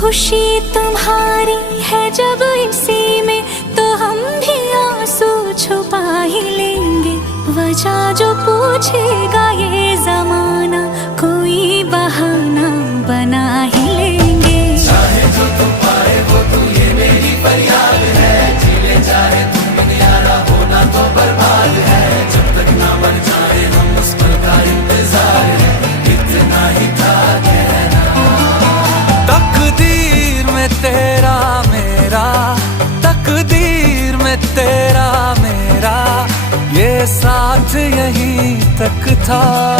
खुशी तुम्हारी है जब इसी में, तो हम भी आंसू छुपा ही लेंगे। वजह जो पूछेगा ये जमाना, कोई बहाना बना ही लेंगे। चाहे जो तुम पाए वो तू, ये मेरी फरियाद है। जीले चाहे तुम दुनियारा, होना तो बर्बाद है। जब तक ना बन जाए हम, उस पल का इंतजार है। इतना ही था कहना। तकदीर में तेरा मेरा, तकदीर में तेरा मेरा, ये साथ यहीं तक था।